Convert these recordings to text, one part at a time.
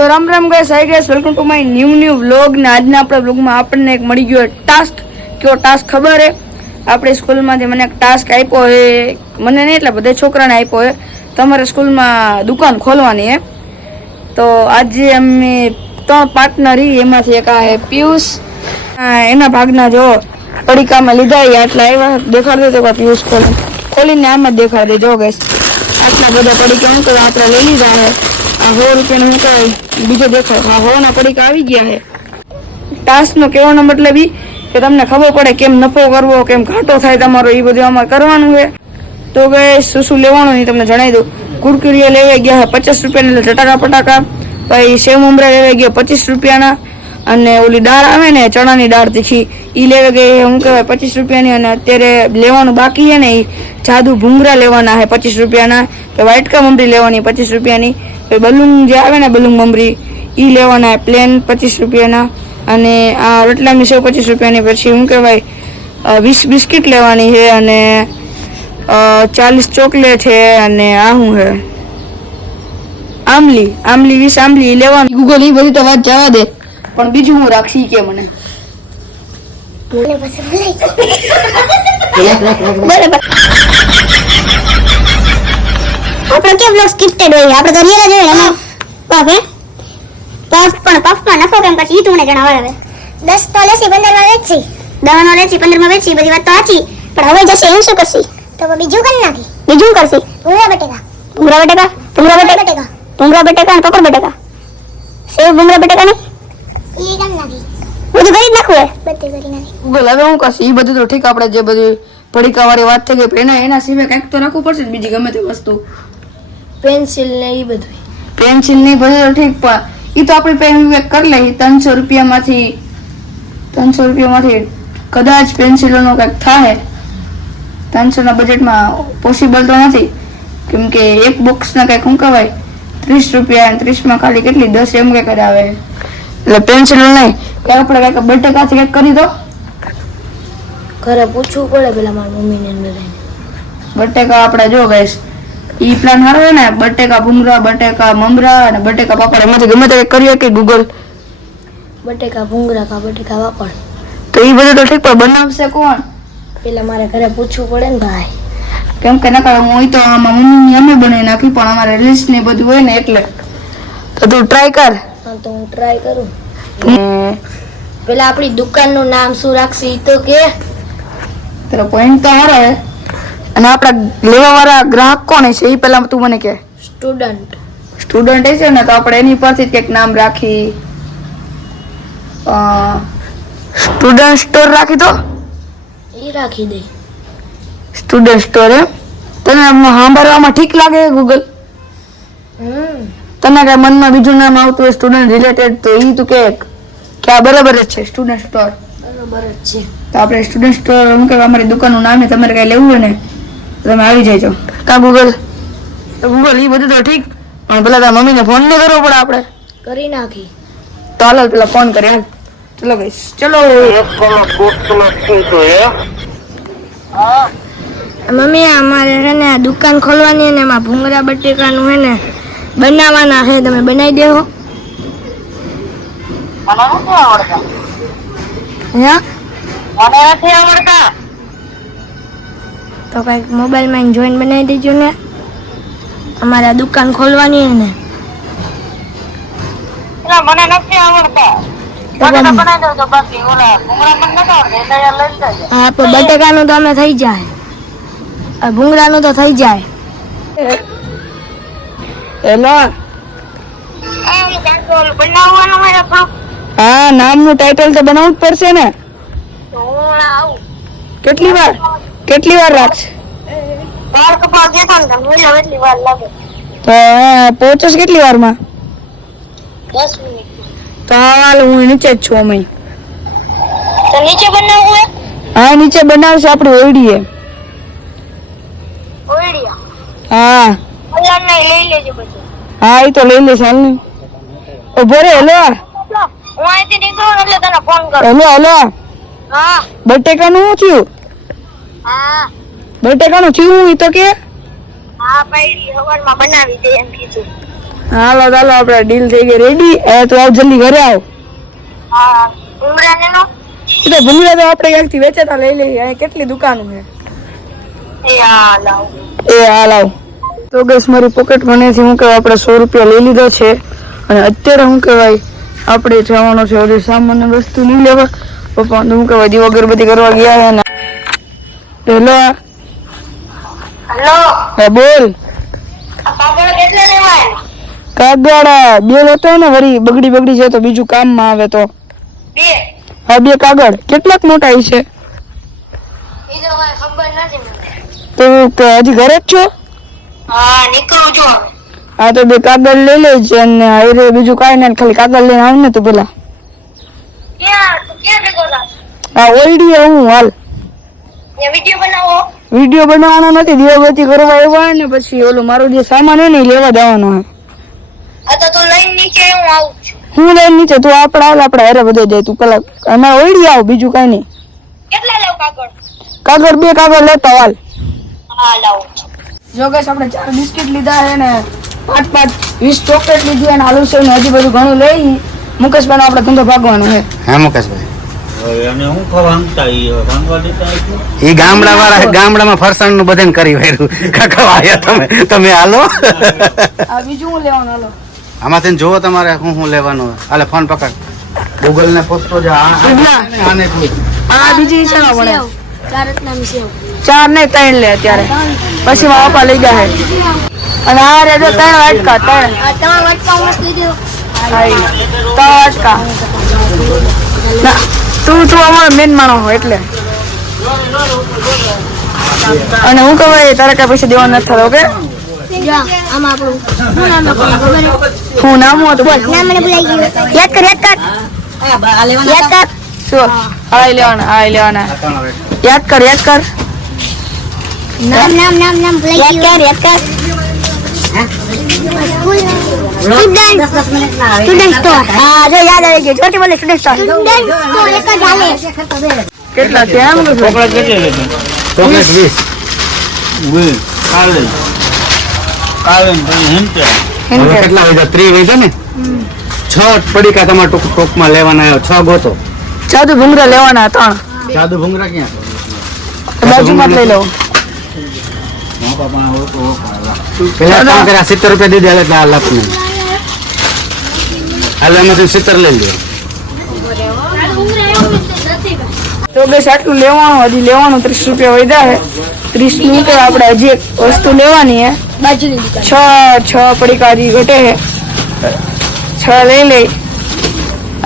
તો Ram Ram guys, hi guys, welcome to my new vlog. ને આજના આપણા વ્લોગમાં આપણને એક મળી ગયો ટાસ્ક. કયો ટાસ્ક ખબર હે? આપણે સ્કૂલમાંથી મને એક ટાસ્ક આપ્યો હે, મને નહીં એટલે બધા છોકરાને આપ્યો હે. તમારે સ્કૂલમાં દુકાન ખોલવાની હે. તો આજે અમે 3 પાર્ટનર હી, એમાંથી એક આ હે પિયુષ. એના ભાગના જો પડીકામાં લીધા આટલા આવ્યા, દેખાડી દે તો પિયુષ ખોલીને આમ જ દેખાડી દે. જો ગાઈસ, આટલા બધા પડીકા હું તો આપણે લઈ લીધા હે. આ 100 રૂપિયાનું હું કહે બીજો દેખાય. આ 100 ના પડીકા આવી ગયા છે. ટાસ્કનો કહેવાનો મતલબ એ કે તમને ખબર પડે કેમ નફો કરવો, કેમ ઘાટો થાય તમારો, એ બધું અમારે કરવાનું છે. તો ગાઈસ, શું લેવાનું એ તમને જણાવી દઉં. કુરકુરિયા લેવા ગયા 50 રૂપિયાના, એટલે ચટાકા પટાકા. પછી સેવ મમરા લેવા ગયા 25 રૂપિયાના. અને ઓલી દાળ આવે ને ચણાની દાળ તીખી, એ લેવા ગઈ શું કહેવાય 25 રૂપિયાની. અને અત્યારે લેવાનું બાકી છે ને એ જાદુ ભૂંગરા લેવાના છે 25 રૂપિયાના. કે વાઇટકા મમરી લેવાની 25 રૂપિયાની. બલૂન જે આવે ને બલૂન મમરી, એ લેવાના પ્લેન 25 રૂપિયાના. અને આ રટલાની સેવ 25 રૂપિયાની. પછી શું કહેવાય 20 બિસ્કિટ લેવાની છે. અને 40 ચોકલેટ છે. અને આ શું છે આમલી 20 આમલી લેવાની. ગૂગલ એ બધી તો વાત જવા દે, પણ બીજું હું રાખશી કે મને આપણે કેમ બ્લોગ સ્ક્રિપ્ટેડ હોય, આપણે તો રિયલ જ હોય ને. બાપે પણ પફમાં નફો કેમ કરશે ઈ તું મને જણાવ. હવે 10 તો લેસી 15 માં વેચી, 10 નો લેસી 15 માં વેચી, બધી વાત તો સાચી. પણ હવે જશે એમ શું કરશી? તો બીજું કરી નાખી. બીજું કરશી ભૂંગરા બટેકા અને પકોડ બટેકા. સેવ ભૂંગરા બટેકા ને ઈ કરી નાખી. બધું કરી નાખું, બધું કરી નાખી. ગૂગલ હવે હું કરશે એ બધું તો ઠીક. આપણે જે બધું પડીકા વાળી વાત થઈ ગઈ, એના સિવાય કંઈક તો રાખવું પડશે ને, બીજી ગમે તે વસ્તુ. પેન્સિલ ને એ બધું. પેન્સિલ ને બધું તો ઠીક, પણ એ તો આપણે પેન કરી લઈ. 300 રૂપિયામાંથી કદાચ પેન્સિલોનો કંઈક થાય. 300 ના બજેટમાં પોસિબલ તો નથી, કેમ કે એક બોક્સના કંઈક શું કહેવાય 30 રૂપિયા, અને 30 માં ખાલી કેટલી 10 એમ કંઈક જ આવે. એટલે પેન્સિલો નહીં, કે આપણે કંઈક બટેકાથી કંઈક કરી દો. ઘરે પૂછવું પડે પેલા મારી મમ્મીને બધાને. બટેકા આપણે જો ગાઈસ ઈ પ્લાન સારો છે ને, બટેકા ભૂંગરા, બટેકા મમરા અને બટેકા પાપડ, એમાંથી ગમે તે કરીએ કે ગૂગલ. બટેકા ભૂંગરા કા બટેકા વાપડ, તો ઈ બધું તો ઠીક, પણ બનાવશે કોણ? પેલા મારે ઘરે પૂછવું પડે ને ભાઈ. કેમ કે નકર હું તો આમાં મમ્મીની અમે બનાવી નાખી, પણ અમારે રિલ્સ ને બધું હોય ને એટલે. તો તું ટ્રાય કર. હા તો હું ટ્રાય કરું. પેલા આપણી દુકાનનું નામ શું રાખશે ઈ તો કે. તારો પોઈન્ટ તો સારો હે. અને આપણા લેવા વાળા ગ્રાહક કોણ છે એ પેલા તું મને કે. સ્ટુડન્ટ છે ને, તો આપણે એની પરથી જ કંઈક નામ રાખી. સ્ટુડન્ટ સ્ટોર રાખી દો. એ રાખી દે. સ્ટુડન્ટ સ્ટોર એમ તને સાંભળવામાં ઠીક લાગે ગૂગલ? તને કઈ મનમાં બીજું નામ આવતું હોય સ્ટુડન્ટ રિલેટેડ, તો એ તું કે આ બરાબર જ છે સ્ટુડન્ટ સ્ટોર. બરાબર જ છે. તો આપણે સ્ટુડન્ટ સ્ટોર શું કહેવાય અમારી દુકાનનું નામ. તમારે કઈ લેવું હોય ને તમે આવી જજો. કા ગૂગલ? તો ગૂગલ એ બધું તો ઠીક, પણ પેલા તારા મમ્મીને ફોન નહીં કરવો પડે આપણે? કરી નાખી. તો હાલ પેલા ફોન કરે. હાલ ચલો ગાઈસ, ચલો. મમ્મી અમારે છે ને દુકાન ખોલવાની ને એમાં ભૂંગરા બટેકાનું છે ને બનાવવાના છે, તમે બનાવી દેવો? તો કઈક મોબાઈલમાં જોઈન બનાવી દેજો ને, અમારે દુકાન ખોલવાની છે ને. મને નથી આવડતા. હા તો બટેકાનું તો અમે થઈ જાય, ભૂંગરાનું તો થઈ જાય. હેલો. હા, નામનું ટાઇટલ તો બનાવવું જ પડશે ને. કેટલી વાર રાખશે? તો પહોંચશ કેટલી વારમાં? 10 મિનિટ. તો હાલ હું નીચે જ છું. અમે તો નીચે બનાવવું હે? હા, નીચે બનાવશે આપણી ઓરડીએ. હા લઈ લેજો પછી. હા, એ તો લઈ લેશે. હાલ ને ઉભો રે. હેલો, હું અહીંથી નીકળું એટલે તને ફોન કરું. હેલો. હા, બટેકાનું શું થયું? હા, બટેકાનું થયું એ તો કે. હા, પૈડી હવારમાં બનાવી દે એમ કીધું. હાલો ચાલો આપણે ડીલ થઈ ગઈ રેડી. હવે તું આવ જલ્દી ઘરે આવ. હા ભૂંગળા લેનો એટલે ભૂંગળા તો આપણે ક્યાંકથી વેચાતા લઈ લઈએ. અહીં કેટલી દુકાનો છે. એ હા લાવ એ હાલ આવ. તો ગેસ મારી પોકેટ મનીથી હું કહેવાય આપણે 100 રૂપિયા લઈ લીધા છે. અને અત્યારે હું કહેવાય આપણે જવાનો છે ઓલી સામાન્ય વસ્તુ નહીં લેવા. પપ્પા હું કહેવાય દીવા અગરબત્તી કરવા ગયા છે ને. હેલો હેલો હા બોલ. આ કાગળ કેટલા લેવાય કાગળ બે લેતો ને વળી બગડી જાય તો બીજું કામમાં આવે તો. બે હા 2 કાગળ કેટલાક મોટા છે? એ તો કઈ ખબર નથી મને તો હજી ઘરે જ છો? હા નીકળું છું હવે હા તો 2 કાગળ લઈ લેજે અને હવે બીજું કાંઈ ના ખાલી કાગળ લઈને આવ ને તું પેલા. તું ક્યાં ભેગો થાશ હા ઓલડી હું હાલ. એ વિડીયો બનાવો વિડીયો બનાવવાનો નથી દીવાબત્તી કરવા આવ્યા ને પછી ઓલું મારું જે સામાન હોય ને એ લેવા જવાનો હોય. આ તો તું લઈને નીચે હું આવું છું હું લઈને નીચે તું આપણે હાલ આપણે હારે બધે જાય તું પેલા અમારે ઓલડી આવ બીજું કાંઈ નહીં. કેટલા લેવ કાગળ કાગળ 2 કાગળ લેતા હાલ. હા લાવ જો ગેસ આપણે 4 બિસ્કિટ લીધા છે ને 5 ચોકલેટ લીધી અને આલુ સેવ ને હજી બધું ઘણું લઈ મુકેશભાઈ આપણે ધંધો ભાગવાનો છે. હા મુકેશભાઈ અને હું ભાંગતા ભાંગવા દેતા એ ગામડા વાળા ગામડામાં ફરસાણ નું બધે કરી વાર્યું કાકા આવ્યા તમે હાલો આ બીજું હું લેવાનું હાલો. આમાંથી જોવો તમારે હું લેવાનું હાલે ફોન પકડ ગૂગલ ને પોસ્ટો જા આને પૂછ આ બીજી છે ને આપણે 4 રત્નાની સેવ 4 નહીં 3 લે અત્યારે પછી મારા પપ્પા લઈ ગયા છે. અને આ રે જો 3 વાટકા 3 આ તમારા વાટકા મસ્ત લઈ ગયો. વાટકા તું અમારો મેન માણો હોય એટલે. અને હું કહેવાય તારે કઈ પૈસા દેવા નથી થતો ઓકે. જા આમાં આપણું શું નામ લખવાનું ખબર છે? હું નામ હતું બોલ. નામ મને ભૂલાઈ ગયું યાદ કર યાદ કર શું આ લેવાના યાદ કર નામ ભૂલાઈ ગયું યાદ કર સ્ટુડન્ટ સ્ટોર હા જો યાદ આવી ગયું જોરથી બોલે સ્ટુડન્ટ સ્ટોર એક જ હાલે કેટલા ત્યાં એમ કીધું? ચોકલેટ કેટલી લેતી ચોકલેટ 20 કાલે હિંતે હવે કેટલા વૈધા 30 વૈધા ને 6 પડીકા તમારે ટોકમાં લેવાના આવ્યો 6 ગોતો જાદુ ભૂંગરા લેવાના 3 જાદુ ભૂંગરા ક્યાં બાજુમાં જ લઈ લઉં. પેલા કામ કર્યા 70 રૂપિયા દીધા એટલે આ લાખ નહીં હાલ એમાંથી 70 લઈ લ્યો તો બસ આટલું લેવાનું હજી લેવાનું 30 રૂપિયા વધ્યા છે 30 નું કે આપણે હજી એક વસ્તુ લેવાની હે બાજુની દુકાન 6 પડીકા હજી ઘટે છે 6 લઈ લઈ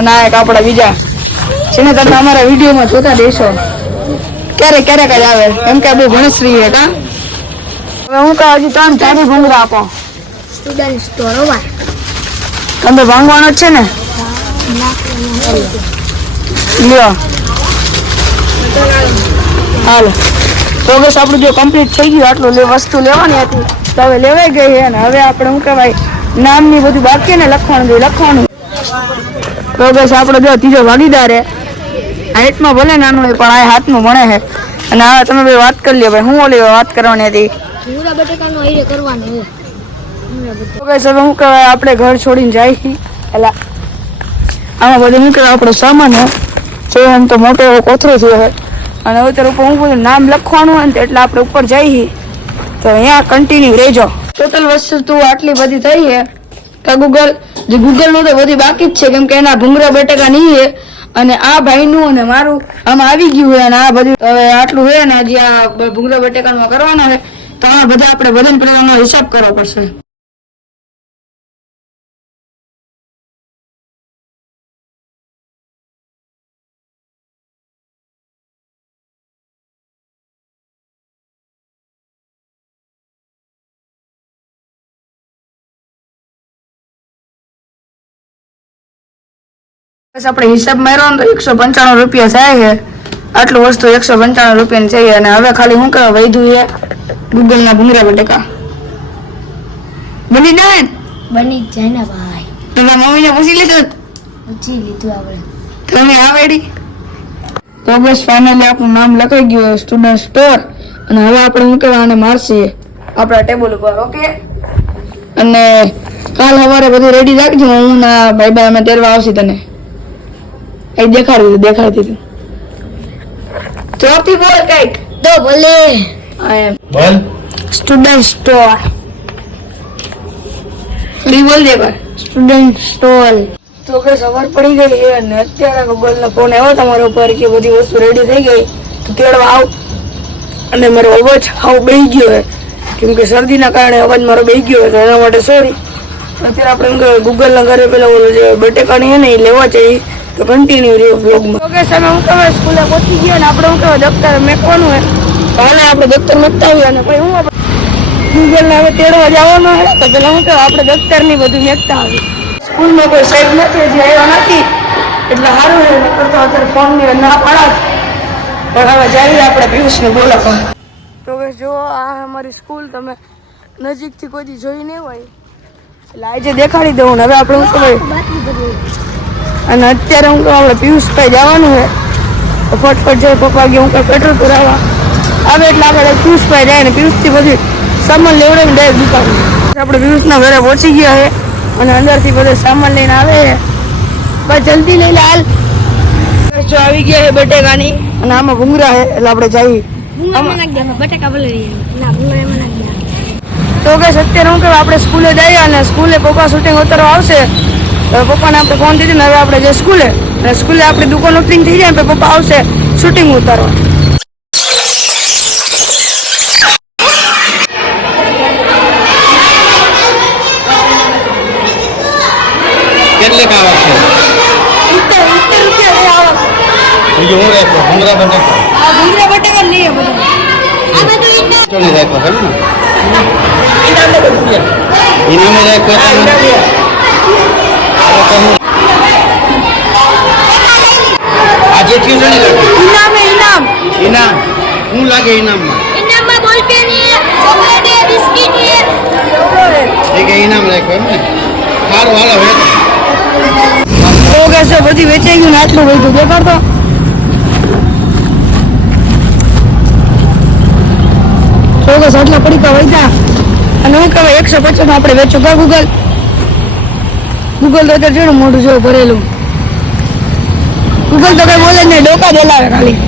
અને આ એક આપણા બીજા જેને તમે અમારા વિડીયોમાં જોતા દેશો ક્યારેક જ આવે એમ કે બહુ ગણેશ્રી છે કા. હવે હું કહું હજી 3 ચારી ભૂંગરા આપો. સ્ટુડન્ટ સ્ટોર હો ભાઈ. તમે ભાંગવાનો જ છે ને લ્યો હાલો. તો બસ આપણું જો કમ્પ્લીટ થઈ ગયું આટલું વસ્તુ લેવાની હતી તો હવે લેવાઈ ગઈ છે અને હવે આપણે શું કહેવાય નામની બધું બાકી ને લખવાનું તો બસ આપણે જો ત્રીજો ભાગીદાર છે હાઈટમાં ભલે નાનું હોય પણ આ હાથનું ભણે છે અને હવે તમે ભાઈ વાત કરી લ્યો ભાઈ હું ઓલી વાત કરવાની હતી ભૂંગળા બટેકાનું આઈડિયા કરવાનું છે. તો બસ હવે શું કહેવાય આપણે ઘર છોડીને જાય છીએ એટલે આમાં બધું શું કહેવાય આપણો સામાન છે જો એમ તો મોટો એવો કોથળો થયો છે અને હવે ત્યારે ઉપર હું બધું નામ લખવાનું હોય ને એટલે આપણે ઉપર જઈએ તો અહીંયા કન્ટિન્યુ રહેજો. ટોટલ વસ્તુ આટલી બધી થઈ છે કે ગૂગલનું તો બધી બાકી જ છે કેમ કે એના ભૂંગળા બટેકા નહીં છે અને આ ભાઈનું અને મારું આમાં આવી ગયું છે અને આ બધું હવે આટલું છે ને હજી આ ભૂંગળા બટેકામાં કરવાના છે તો આ બધા આપણે વજન પ્રમાણનો હિસાબ કરવો પડશે. બસ આપણે હિસાબ માર્યો ને તો 195 રૂપિયા થાય છે. આટલું વસ્તુ 195 રૂપિયાની છે અને હવે ખાલી શું કરવા વૈધું છે ગૂગલના ભૂંગળા બટેકા બની જાય ને બની જ જાય ને ભાઈ. તમારા મમ્મીને પૂછી લીધું પૂછી લીધું આપણે. તમે આવેડી તો બસ ફાઇનલી આપણું નામ લખાઈ ગયું સ્ટુડન્ટ સ્ટોર અને હવે આપણે શું કહેવાય આને મારશે આપણા ટેબલ ઉપર ઓકે. અને કાલ સવારે બધું રેડી રાખજો, હું ના ભાઈ અમે તેરવા આવશે તને. એ દેખાડી દીધું. ચોથી બોલ કઈક તો ભલે બોલ. સ્ટુડન્ટ સ્ટોર ફ્રી બોલ દે પર. Student stall. તો કે સવાર પડી ગઈ છે અને અત્યારે ગૂગલ નો ફોન આવ્યો તમારા ઉપર કે બધી વસ્તુ રેડી થઈ ગઈ તો તેડવા આવ. અને મારો અવાજ હાવ બેહી ગયો છે કેમ કે શરદીના કારણે અવાજ મારો બેહી ગયો છે, એના માટે સોરી. અત્યારે આપણે ગૂગલ ના ઘરે પેલા ઓલો જે બટેકાની છે ને એ લેવા જઈએ તો કન્ટિન્યુ રહ્યો બ્લોગમાં. તો કે તમે હું કહે સ્કૂલે પહોંચી ગયો ને આપણે હું કહે દફતર મેકવાનું હોય તો હાલે આપણે દફતર મેકતા આવીએ અને પછી હું ગૂગલ ને હવે તેડવા જવાનો હોય તો પેલા હું કહે આપણે દફતર ની બધું મેકતા આવીએ. સ્કૂલમાં કોઈ સાહેબ નથી હજી આવ્યા નથી એટલે સારું છે, કરતો અત્યારે ફોન ની ના પાડા પણ હવે જઈએ આપણે પિયુષને બોલાવવા. તો કે જો આ અમારી સ્કૂલ તમે નજીકથી કોઈ જોઈ નહીં હોય એટલે આજે દેખાડી દઉં ને હવે આપણે શું કહેવાય. અને અત્યારે હું કહું આપણે પિયુષભાઈ જવાનું છે તો ફટફટ જાય પપ્પા ગયા હું કંઈ પેટ્રોલ પુરાવા આવે એટલે આપણે પિયુષભાઈ જાય ને પિયુષથી બધી સામાન લેવડાવીને ડાયરેક્ટ દુકાન. આપણે પિયુષના ઘરે પહોંચી ગયા છે અને અંદરથી બધો સામાન લઈને આવે છે. બસ જલ્દી લઈ લે હાલ. જો આવી ગયા છે બટેકાની અને આમાં ભૂંગરા છે એટલે આપણે જઈએ. બટાકા ભલે ના ભૂંગળા એમાં નાખી દે. તો કે અત્યારે હું કહું આપણે સ્કૂલે જઈએ અને સ્કૂલે પપ્પા શૂટિંગ ઉતારવા આવશે તો પપ્પાને આપણે ફોન દીધી ને હવે આપણે જે સ્કૂલે અને સ્કૂલે આપણી દુકાન ઓપનિંગ થઈ જાય તો પપ્પા આવશે શૂટિંગ ઉતારવા. કેટલે આવક છે? 70 રૂપિયા આવક. બીજું હું રાખ્યો ભૂંગરા બટેકા. આ ભૂંગરા બટેકા લઈએ બધું. આ બધું ચોલી રાખ્યો ખરું ને? ઇનામે રાખ્યો તમે? આજે થયું છે ને રાખ્યું? ઇનામ ઇનામ શું લાગે ઇનામમાં? ઇનામમાં બોલપેન છે, ચોકલેટ છે, બિસ્કિટ છે. એ કે ઇનામ રાખ્યો એમ ને? સારું હાલો વેચો. તો કે છે બધી વેચાઈ ગયું ને આટલું બધું દેખાડતો. તો કે આટલા પડીકા વૈધા અને હું કહેવાય 150 આપણે વેચો કા ગૂગલ તો અત્યારે જેનું મોઢું જેવું ભરેલું. ગૂગલ તો કઈ બોલે જ નહીં, ડોકા દેલાવે ખાલી.